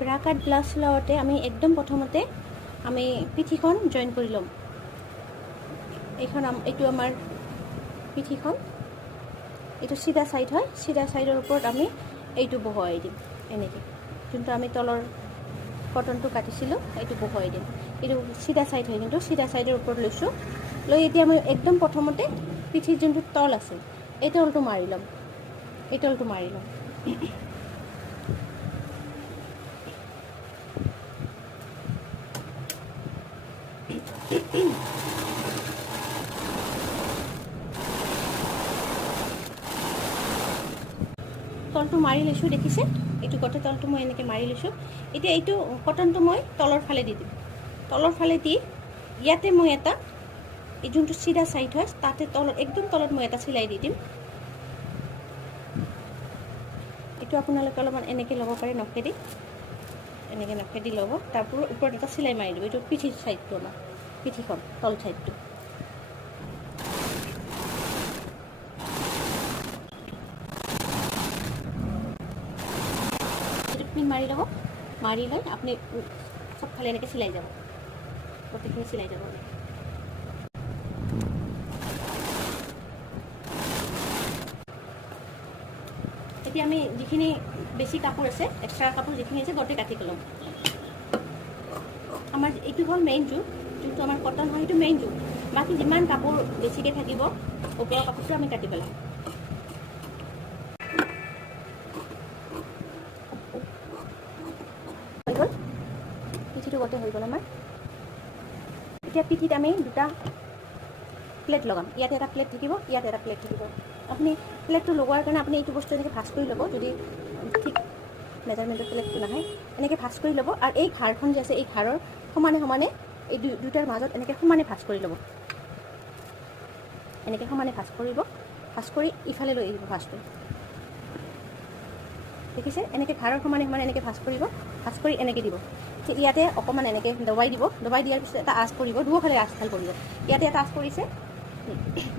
Bra কাট blouse চিলাওঁতে আমি একদম প্ৰথমতে আমি পিঠিখন জইন কৰি ল'ম। এইটো আমাৰ পিঠিখন, এইটো চিধা চাইড হয়, চিধা চাইডৰ ওপৰত আমি এইটো বহুৱাই দিম এনেকৈ, যোনটো আমি তলৰ কটনটো কাটিছিলোঁ এইটো বহুৱাই দিম। এইটো চিধা চাইড হয়, কিন্তু চিধা চাইডৰ ওপৰত লৈছোঁ। লৈ এতিয়া আমি একদম প্ৰথমতে পিঠিৰ যোনটো তল আছে এই তলটো মাৰি ল'ম, এই তলটো মাৰি ল'ম। তলটো মাৰি লৈছোঁ, দেখিছে? এইটো গোটেই তলটো মই এনেকৈ মাৰি লৈছোঁ। এতিয়া এইটো কটনটো মই তলৰ ফালে দি দিম। তলৰ ফালে দি ইয়াতে মই এটা এই যোনটো চিধা চাইড হয় তাতে তলত একদম তলত মই এটা চিলাই দি দিম। এইটো আপোনালোকে অলপমান এনেকৈ ল'ব পাৰে, নখেদি এনেকৈ নখেদি ল'ব। তাৰপৰা ওপৰত এটা চিলাই মাৰি দিব। এইটো পিঠিৰ চাইডটো, আমাৰ পিঠিখন তল চাইডটো। পিন মাৰি ল'ব, মাৰি লৈ আপুনি চবফালে এনেকৈ চিলাই যাব, গোটেইখিনি চিলাই যাব। এতিয়া আমি যিখিনি বেছি কাপোৰ আছে, এক্সট্ৰা কাপোৰ যিখিনি আছে গোটেই কাটি ল'ম। আমাৰ এইটো হ'ল মেইন যোনটো আমাৰ কটন হয়, সেইটো মেইন জোখ। বাকী যিমান কাপোৰ বেছিকৈ থাকিব ওপৰৰ কাপোৰটো আমি কাটি পেলাম। হৈ গ'ল, পিঠিটো গোটেই হৈ গ'ল আমাৰ। এতিয়া পিঠিত আমি দুটা প্লেট লগাম। ইয়াতে এটা প্লেট থাকিব, ইয়াতে এটা প্লেট থাকিব। আপুনি প্লেটটো লগোৱাৰ কাৰণে আপুনি এইটো বস্তু এনেকৈ ভাঁজ কৰি ল'ব, যদি ঠিক মেজাৰমেণ্টৰ প্লেটটো নাহে এনেকৈ ভাঁজ কৰি ল'ব। আৰু এই ঘাৰখন যে আছে এই ঘাৰৰ সমানে সমানে এই দুটাৰ মাজত এনেকৈ সমানে ভাঁজ কৰি ল'ব। এনেকৈ সমানে ভাঁজ কৰিব, ভাঁজ কৰি ইফালে লৈ আহিব ভাঁজটো, দেখিছে? এনেকৈ ঘাৰৰ সমানে সমানে এনেকৈ ভাঁজ কৰিব, ভাঁজ কৰি এনেকৈ দিব। ইয়াতে অকণমান এনেকৈ দবাই দিব, দবাই দিয়াৰ পিছত এটা আঁচ পৰিব, দুয়োফালে আঁচডাল পৰিব। ইয়াতে এটা আঁচ পৰিছে,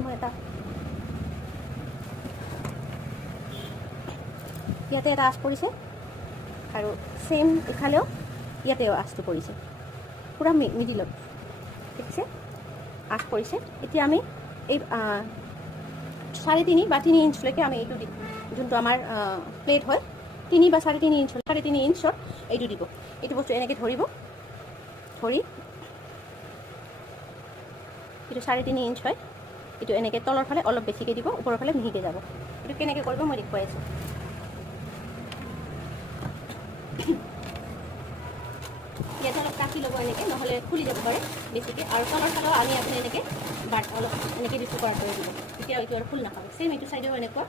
মই ইয়াতে এটা আঁচ পৰিছে, আৰু চেম ইফালেও ইয়াতেও আঁচটো পৰিছে, পূৰা মিডিলত, দেখিছে? আঁচ পৰিছে। এতিয়া আমি এই 3.5 বা 3 ইঞ্চলৈকে আমি এইটো দিম, যোনটো আমাৰ প্লেট হয় 3 বা 3.5 ইঞ্চ, 3.5 ইঞ্চত এইটো দিব। এইটো বস্তু এনেকৈ ধৰিব, ধৰি এইটো 3.5 ইঞ্চ হয়, এইটো এনেকৈ তলৰ ফালে অলপ বেছিকৈ দিব, ওপৰৰ ফালে মিহিকৈ যাব। এইটো কেনেকৈ কৰিব মই দেখুৱাই আছোঁ। ইয়াতে অলপ কাটি ল'ব এনেকৈ, নহ'লে খুলি যাব পাৰে বেছিকৈ। আৰু তলৰ ফালেও আনি আপুনি এনেকৈ অলপ এনেকৈ দিছোঁ কৰাৰ কৰি দিব, তেতিয়া এইটো আৰু ফুল নাপাব। চেম এইটো চাইডেও এনেকুৱা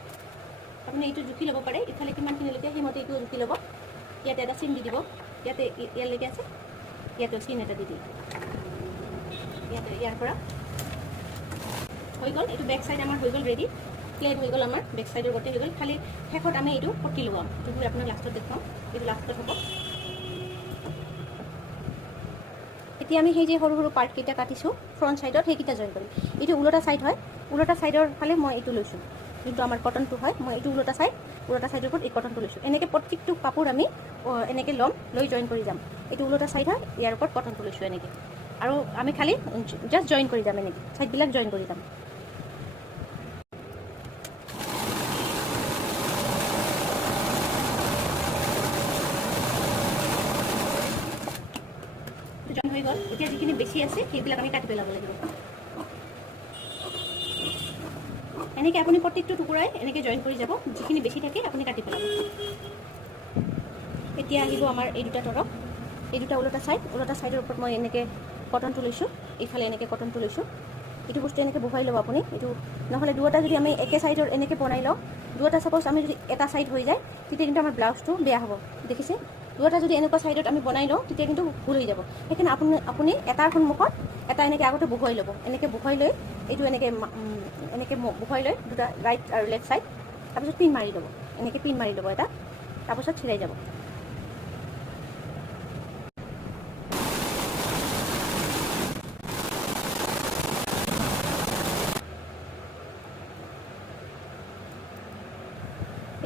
আপুনি এইটো জুখি ল'ব পাৰে, ইফালে কিমানখিনিলৈকে সেইমতে এইটো জুখি ল'ব। ইয়াতে এটা চিন দি দিব, ইয়াতে ইয়ালৈকে আছে, ইয়াতে চিন এটা দি দিব, ইয়াতে ইয়াৰ পৰা হৈ গ'ল। এইটো বেক চাইড আমাৰ হৈ গ'ল ৰেডি, প্লেট হৈ গ'ল আমাৰ বেক চাইডৰ গোটেই হৈ গ'ল। খালি শেষত আমি এইটো পটি লগাম, যোনটো আপোনাক লাষ্টত দেখুৱাম, এইটো লাষ্টত হ'ব। এতিয়া আমি সেই যে সৰু সৰু পাৰ্টকেইটা কাটিছোঁ ফ্ৰণ্ট চাইডত, সেইকেইটা জইন কৰিম। এইটো ওলোটা চাইড হয়, ওলোটা চাইডৰ ফালে মই এইটো লৈছোঁ, যোনটো আমাৰ কটনটো হয়, মই এইটো ওলোটা চাইডৰ ওপৰত এই কটনটো লৈছোঁ। এনেকৈ প্ৰত্যেকটো কাপোৰ আমি এনেকৈ ল'ম, লৈ জইন কৰি যাম। এইটো ওলোটা চাইড হয়, ইয়াৰ ওপৰত কটনটো লৈছোঁ এনেকৈ, আৰু আমি খালি জাষ্ট জইন কৰি যাম, এনেকৈ চাইডবিলাক জইন কৰি যাম। জইন হৈ গ'ল। এতিয়া যিখিনি বেছি আছে সেইবিলাক আমি কাটি পেলাব লাগিব। এনেকৈ আপুনি প্ৰত্যেকটো টুকুৰাই এনেকৈ জইন কৰি যাব, যিখিনি বেছি থাকে আপুনি কাটি পেলাব। এতিয়া আহিব আমাৰ এই দুটা তৰপ, এই দুটা ওলোটা চাইডৰ ওপৰত মই এনেকৈ কটনটো লৈছোঁ, এইফালে এনেকৈ কটনটো লৈছোঁ। এইটো বস্তু এনেকৈ বহুৱাই ল'ব আপুনি। এইটো নহ'লে দুটা যদি আমি একে চাইডৰ এনেকৈ বনাই লওঁ, দুটা চাপ'জ আমি যদি এটা চাইড হৈ যায়, তেতিয়া কিন্তু আমাৰ ব্লাউজটো বেয়া হ'ব, দেখিছে? দুটা যদি এনেকুৱা চাইডত আমি বনাই লওঁ, তেতিয়া কিন্তু ভুল হৈ যাব। সেইকাৰণে আপুনি এটাৰ সন্মুখত এটা এনেকৈ আগতে বহুৱাই ল'ব, এনেকৈ বহুৱাই লৈ এইটো এনেকৈ বহুৱাই লৈ দুটা ৰাইট আৰু লেফ্ট চাইড, তাৰপিছত পিন মাৰি ল'ব, এনেকৈ পিন মাৰি ল'ব এটা, তাৰপিছত চিলাই যাব।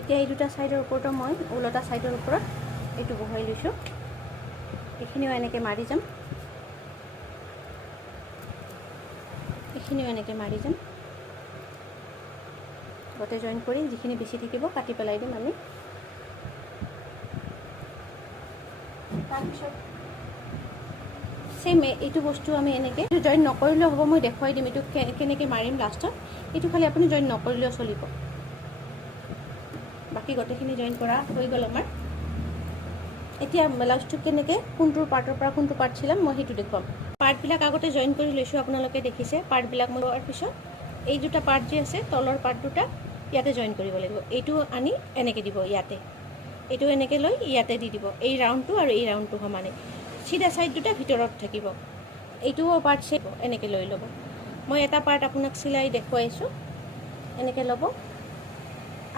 এতিয়া এই দুটা চাইডৰ ওপৰতো মই ওলোটা চাইডৰ ওপৰত এইটো বহাই লৈছোঁ, এইখিনিও এনেকৈ মাৰি যাম, এইখিনিও এনেকৈ মাৰি যাম, গোটেই জইন কৰি যিখিনি বেছি থাকিব কাটি পেলাই দিম আমি। তাৰপিছত ছেম এইটো বস্তু আমি এনেকৈ জইন নকৰিলেও হ'ব, মই দেখুৱাই দিম এইটো কেনেকৈ মাৰিম লাষ্টত। এইটো খালি আপুনি জইন নকৰিলেও চলিব। বাকী গোটেইখিনি জইন কৰা হৈ গ'ল আমাৰ। এতিয়া ব্লাউজটো কেনেকৈ কোনটো পাৰ্টৰ পৰা কোনটো পাৰ্ট চিলাম মই সেইটো দেখুৱাম। পাৰ্টবিলাক আগতে জইন কৰি লৈছোঁ, আপোনালোকে দেখিছে। পাৰ্টবিলাক মই লোৱাৰ পিছত এই দুটা পাৰ্ট যে আছে তলৰ পাৰ্ট দুটা ইয়াতে জইন কৰিব লাগিব। এইটো আনি এনেকৈ দিব ইয়াতে, এইটো এনেকৈ লৈ ইয়াতে দি দিব, এই ৰাউণ্ডটো আৰু এই ৰাউণ্ডটো সমানে। চিধা ছাইড দুটা ভিতৰত থাকিব, এইটোও পাৰ্ট চেপ এনেকৈ লৈ ল'ব। মই এটা পাৰ্ট আপোনাক চিলাই দেখুৱাইছোঁ, এনেকৈ ল'ব।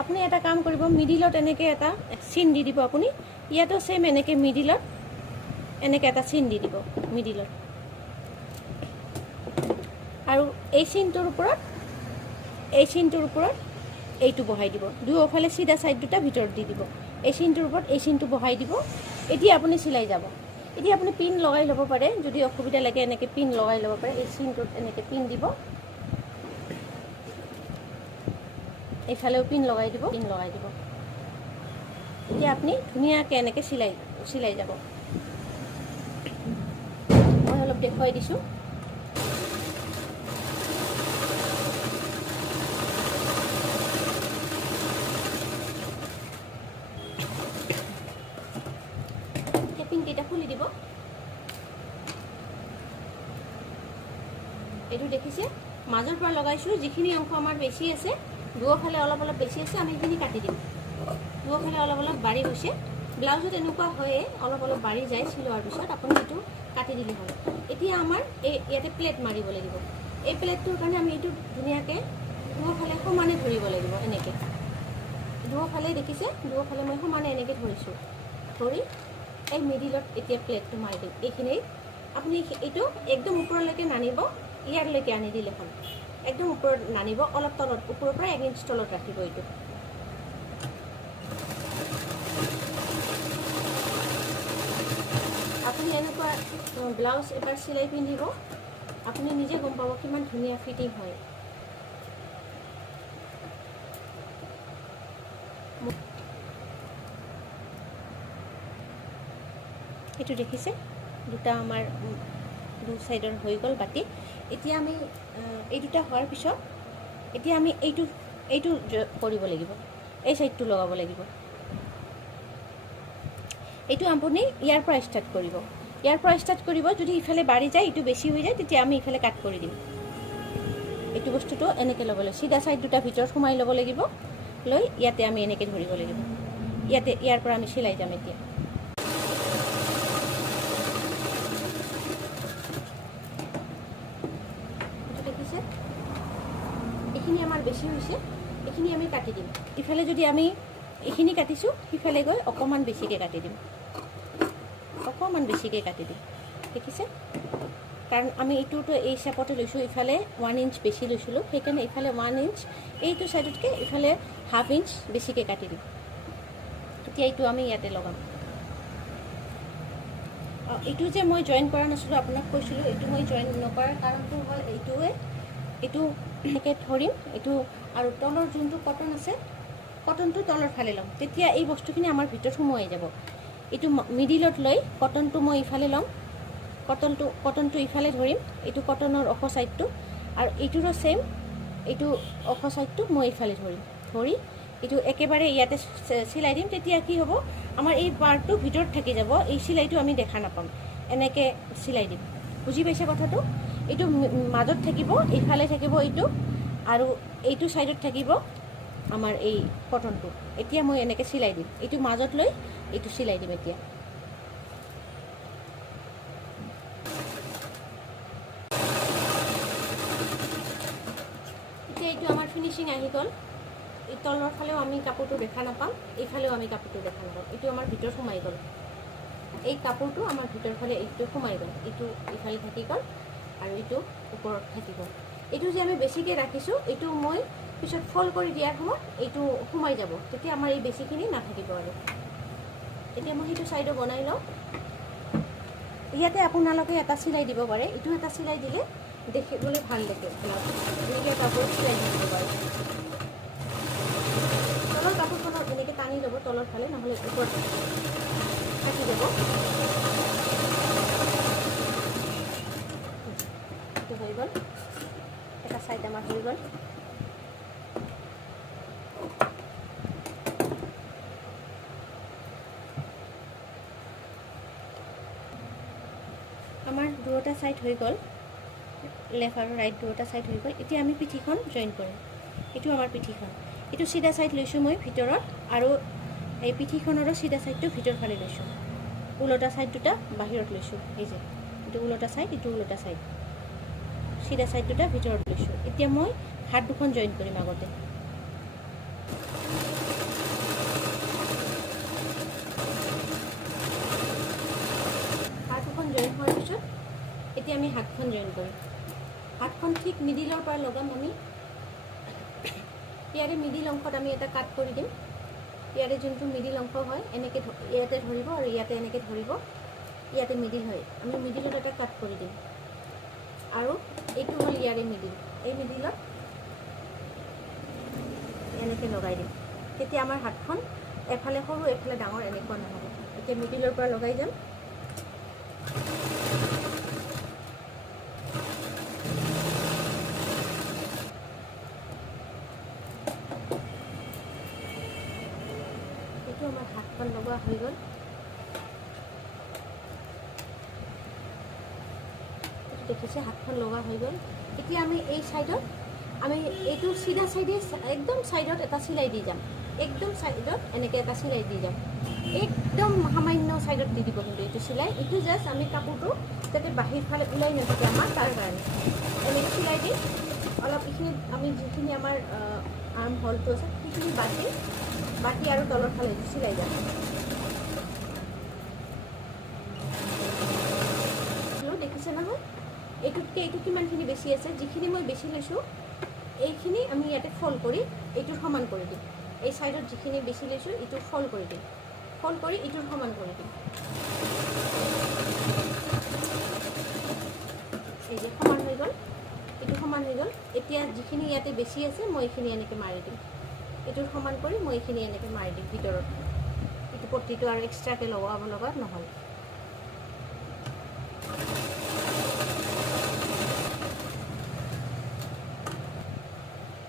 আপুনি এটা কাম কৰিব, মিডিলত এনেকৈ এটা চিন দি দিব আপুনি, ইয়াতো ছেম এনেকৈ মিডিলত এনেকৈ এটা চিন দি দিব মিডিলত, আৰু এই চিনটোৰ ওপৰত এইটো বহাই দিব। দুয়োফালে চিধা ছাইড দুটা ভিতৰত দি দিব, এই চিনটোৰ ওপৰত এই চিনটো বহাই দিব। এতিয়া আপুনি চিলাই যাব। এতিয়া আপুনি পিন লগাই ল'ব পাৰে, যদি অসুবিধা লাগে এনেকৈ পিন লগাই ল'ব পাৰে। এই চিনটোত এনেকৈ পিন দিব, এইফালেও পিন লগাই দিব, এতিয়া আপুনি ধুনীয়াকৈ এনেকৈ চিলাই যাব। মই অলপ দেখুৱাই দিছোঁ। পিনকেইটা খুলি দিব। এইটো দেখিছে, মাজৰ পৰা লগাইছোঁ, যিখিনি অংশ আমাৰ বেছি আছে, দুয়োফালে অলপ অলপ বেছি আছে, আমি সেইখিনি কাটি দিম। দুয়োফালে অলপ অলপ বাঢ়ি গৈছে, ব্লাউজত এনেকুৱা হয়ে অলপ অলপ বাঢ়ি যায়, চিলোৱাৰ পিছত আপুনি এইটো কাটি দিলে হ'ল। এতিয়া আমাৰ ইয়াতে প্লেট মাৰিব লাগিব। এই প্লেটটোৰ কাৰণে আমি এইটো ধুনীয়াকৈ দুয়োফালে সমানে ধৰিব লাগিব। এনেকৈ দুয়োফালে দেখিছে, দুয়োফালে মই সমানে এনেকৈ ধৰিছোঁ, ধৰি এই মিডিলত এতিয়া প্লেটটো মাৰি দিম। এইখিনি আপুনি এইটো একদম ওপৰলৈকে নানিব, ইয়াৰলৈকে আনি দিলে হ'ল। একদম ওপৰত নানিব, অলপ তলত, ওপৰৰ পৰা 1 ইঞ্চ তলত ৰাখিব। এইটো আপুনি এনেকুৱা ব্লাউজ এবাৰ চিলাই পিন্ধিব, আপুনি নিজে গম পাব কিমান ধুনীয়া ফিটিং হয়। এইটো দেখিছে, দুটা আমাৰ দু চাইডৰ হৈ গ'ল বাতি। এতিয়া আমি এই দুটা হোৱাৰ পিছত এতিয়া আমি এইটো কৰিব লাগিব, এই চাইডটো লগাব লাগিব। এইটো আপুনি ইয়াৰ পৰা ষ্টাৰ্ট কৰিব। যদি ইফালে বাঢ়ি যায়, এইটো বেছি হৈ যায়, তেতিয়া আমি ইফালে কাট কৰি দিম। এইটো বস্তুটো এনেকৈ ল'ব লাগিব, চিধা চাইড দুটা ভিতৰত সোমাই ল'ব লাগিব, লৈ ইয়াতে আমি এনেকৈ ধৰিব লাগিব। ইয়াৰ পৰা আমি চিলাই যাম। এতিয়া দেখিছে, এইখিনি আমাৰ বেছি হৈছে, এইখিনি আমি কাটি দিম। ইফালে যদি আমি এইখিনি কাটিছোঁ, সিফালে গৈ অকণমান বেছিকৈ কাটি দিম, দেখিছে? কাৰণ আমি এইটোতো এই চেপতে লৈছোঁ, ইফালে 1 ইঞ্চ বেছি লৈছিলোঁ, সেইকাৰণে ইফালে 1 ইঞ্চ, এইটো ছাইডতকৈ ইফালে ½ ইঞ্চ বেছিকৈ কাটি দিম। এতিয়া এইটো আমি ইয়াতে লগাম। এইটো যে মই জইন কৰা নাছিলোঁ, আপোনাক কৈছিলোঁ, এইটো মই জইন নকৰাৰ কাৰণটো হ'ল এইটো এনেকৈ ধৰিম, এইটো আৰু তলৰ যোনটো কটন আছে, কটনটো তলৰ ফালে ল'ম, তেতিয়া এই বস্তুখিনি আমাৰ ভিতৰত সোমোৱাই যাব। এইটো মিডিলত লৈ কটনটো মই ইফালে ল'ম, কটনটো ইফালে ধৰিম, এইটো কটনৰ অখ ছাইডটো, আৰু এইটোৰো ছেইম, এইটো অখ ছাইডটো মই ইফালে ধৰি এইটো একেবাৰে ইয়াতে চিলাই দিম। তেতিয়া কি হ'ব, আমাৰ এই পাৰ্টটো ভিতৰত থাকি যাব, এই চিলাইটো আমি দেখা নাপাম। এনেকৈ চিলাই দিম, বুজি পাইছে কথাটো? এইটো মাজত থাকিব, এইফালে থাকিব এইটো, আৰু এইটো ছাইডত থাকিব আমাৰ এই কটনটো। এতিয়া মই এনেকৈ চিলাই দিম, এইটো মাজত লৈ এইটো চিলাই দিম। এতিয়া এইটো আমাৰ ফিনিচিং আহি গ'ল। এই তলৰ ফালেও আমি কাপোৰটো দেখা নাপাম, এইফালেও আমি কাপোৰটো দেখা নাপাম। এইটো আমাৰ ভিতৰত সোমাই গ'ল, এই কাপোৰটো আমাৰ ভিতৰ ফালে এইটো সোমাই গ'ল, এইটো ইফালে থাকি গ'ল আৰু এইটো ওপৰত থাকি গ'ল। এইটো যে আমি বেছিকৈ ৰাখিছোঁ, এইটো মই পিছত ফল্ড কৰি দিয়াৰ সময়ত এইটো সোমাই যাব, তেতিয়া আমাৰ এই বেছিখিনি নাথাকিব আৰু। এতিয়া মই সেইটো ছাইডো বনাই লওঁ। ইয়াতে আপোনালোকে এটা চিলাই দিব পাৰে, এইটো এটা চিলাই দিলে দেখিবলৈ ভাল দেখে। এনেকৈ কাপোৰ চিলাই দিব পাৰে। তলৰ কাপোৰখনত এনেকৈ টানি ল'ব তলৰ ফালে, নহ'লে ওপৰত থাকি যাব। এইটো হৈ গ'ল, এটা ছাইড আমাৰ হৈ গ'ল। আমাৰ দুটা ছাইড হৈ গ'ল, লেফ্ট আৰু ৰাইট দুটা ছাইড হৈ গ'ল। এতিয়া আমি পিঠিখন জইন কৰিম। এইটো আমাৰ পিঠিখন, এইটো চিধা ছাইড লৈছোঁ মই ভিতৰত, আৰু এই পিঠিখনৰো চিধা ছাইডটো ভিতৰ ফালে লৈছোঁ। ওলোটা ছাইড দুটা বাহিৰত লৈছোঁ। এই যে এইটো ওলোটা ছাইড, এইটো ওলোটা ছাইড, চিধা ছাইড দুটা ভিতৰত লৈছোঁ। এতিয়া মই হাত দুখন জইন কৰিম আগতে। হাত দুখন জইন হোৱাৰ পিছত এতিয়া আমি হাতখন জইন কৰিম। হাতখন ঠিক মিডিলৰ পৰা লগাম আমি। ইয়াৰে মিডিল অংশত আমি এটা কাট কৰি দিম। ইয়াৰে যোনটো মিডিল অংশ হয় এনেকৈ ইয়াতে ধৰিব আৰু ইয়াতে এনেকৈ ধৰিব, ইয়াতে মিডিল হয়, আমি মিডিলত এটা কাট কৰি দিম। আৰু এইটো হ'ল ইয়াৰে মিডিল, এই মিডিলত এনেকৈ লগাই দিম। তেতিয়া আমাৰ হাতখন এফালে সৰু এফালে ডাঙৰ এনেকুৱা নহ'ব। এতিয়া মিডিলৰ পৰা লগাই যাম। এইটো আমাৰ হাতখন লগোৱা হৈ গ'ল। দেখিছে হাতখন লগা হৈ গ'ল। এতিয়া আমি এই ছাইডত আমি এইটো চিধা ছাইডে একদম ছাইডত এটা চিলাই দি যাম। একদম ছাইডত এনেকৈ এটা চিলাই দি যাম। একদম সামান্য ছাইডত দি দিব কিন্তু এইটো চিলাই। এইটো জাষ্ট আমি কাপোৰটো যাতে বাহিৰ ফালে ওলাই নাথাকে আমাৰ, তাৰ কাৰণে এনেকৈ চিলাই দিম। অলপ এইখিনি আমি যিখিনি আমাৰ আৰ্ম হলটো আছে সেইখিনি বাতি আৰু তলৰ ফালে চিলাই যাম। দেখিছে নহয়, এইটোতকৈ এইটো কিমানখিনি বেছি আছে। যিখিনি মই বেছি লৈছোঁ এইখিনি আমি ইয়াতে ফল্ড কৰি এইটোৰ সমান কৰি দিম। এই ছাইডত যিখিনি বেছি লৈছোঁ এইটো ফল্ড কৰি দিম, ফল্ড কৰি এইটোৰ সমান কৰি দিম। এই যে সমান হৈ গ'ল, এইটো সমান হৈ গ'ল। এতিয়া যিখিনি ইয়াতে বেছি আছে মই এইখিনি এনেকৈ মাৰি দিম। এইটোৰ সমান কৰি মই এইখিনি এনেকৈ মাৰি দিম ভিতৰত। এইটো পট্টিটো আৰু এক্সট্ৰাকৈ লগাব লগা নহয়।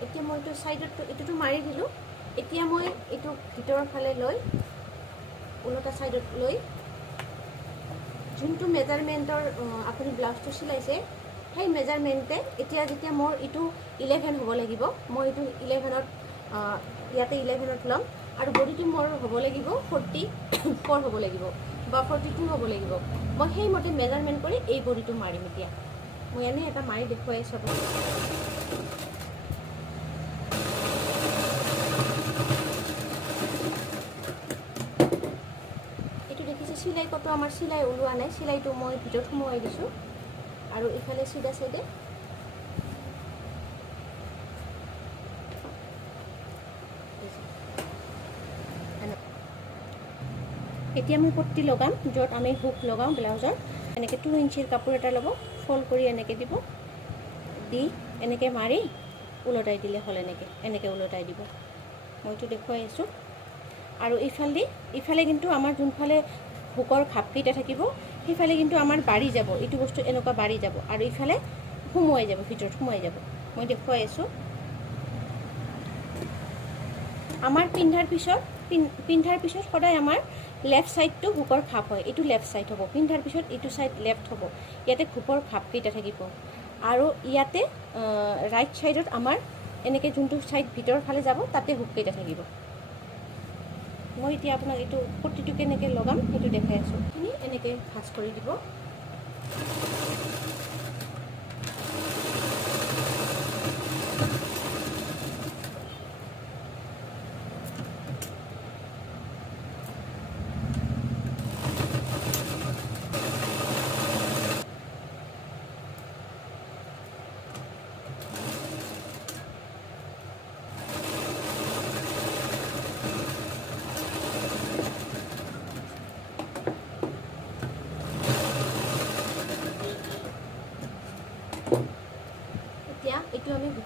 এতিয়া মই এইটো ছাইডত এইটোতো মাৰি দিলোঁ। এতিয়া মই এইটো ভিতৰৰ ফালে লৈ ওলোটা ছাইডত লৈ যোনটো মেজাৰমেণ্টৰ আপুনি ব্লাউজটো চিলাইছে সেই মেজাৰমেণ্টে এতিয়া যেতিয়া মোৰ এইটো 11 হ'ব লাগিব, মই এইটো 11ত ইয়াতে 11ত ল'ম। আৰু বডিটো মোৰ হ'ব লাগিব 44 হ'ব লাগিব বা 42 হ'ব লাগিব। মই সেইমতে মেজাৰমেণ্ট কৰি এই বডিটো মাৰিম। এতিয়া মই এনেই এটা মাৰি দেখুৱাই চাব। চিলাই কতো আমাৰ চিলাই ওলোৱা নাই, চিলাইটো মই ভিতৰত সোমোৱাই দিছোঁ। আৰু ইফালে চিধা চাইডে এতিয়া আমি পট্টি লগাম, য'ত আমি হুক লগাওঁ ব্লাউজৰ। এনেকৈ 2 ইঞ্চিৰ কাপোৰ এটা ল'ব, ফল্ড কৰি এনেকৈ দিব, দি এনেকৈ মাৰি ওলটাই দিলে হ'ল। এনেকৈ ওলটাই দিব। মইতো দেখুৱাই আছোঁ। আৰু ইফালে কিন্তু আমাৰ যোনফালে হুকৰ খাপকেইটা থাকিব সেইফালে কিন্তু আমাৰ বাঢ়ি যাব, এইটো বস্তু এনেকুৱা বাঢ়ি যাব আৰু ইফালে সোমোৱাই যাব, ভিতৰত সোমোৱাই যাব। মই দেখুৱাই আছোঁ। আমাৰ পিন্ধাৰ পিছত সদায় আমাৰ লেফ্ট ছাইডটো হুকৰ খাপ হয়, এইটো লেফ্ট ছাইড হ'ব। পিন্ধাৰ পিছত এইটো ছাইড লেফ্ট হ'ব। ইয়াতে হুকৰ খাপকেইটা থাকিব। আৰু ইয়াতে ৰাইট ছাইডত আমাৰ এনেকৈ যোনটো ছাইড ভিতৰৰ ফালে যাব তাতে হুককেইটা থাকিব। মই এতিয়া আপোনাক এইটো পট্টিটো কেনেকৈ লগাম সেইটো দেখাই আছোঁ। এইখিনি এনেকৈ ভাঁজ কৰি দিব।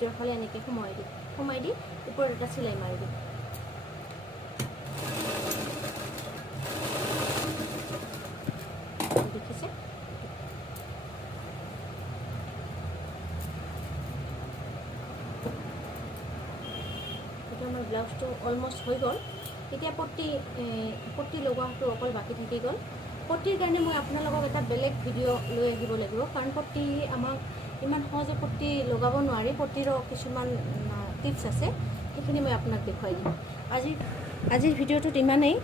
ভিতৰ ফালে এনেকৈ সোমাই দি ওপৰত এটা চিলাই মাৰি দিম। দেখিছে? আমাৰ ব্লাউজটো অলমষ্ট হৈ গ'ল। এতিয়া পট্টি লগোৱাটো অকল বাকী থাকি গ'ল। পট্টিৰ কাৰণে মই আপোনালোকক এটা বেলেগ ভিডিঅ' লৈ আহিব লাগিব, কাৰণ পট্টি আমাক ইমান সহজে পট্টি লগাব নোৱাৰি। পট্টিৰো কিছুমান টিপছ আছে, সেইখিনি মই আপোনাক দেখুৱাই দিম। আজিৰ ভিডিঅ'টোত ইমানেই।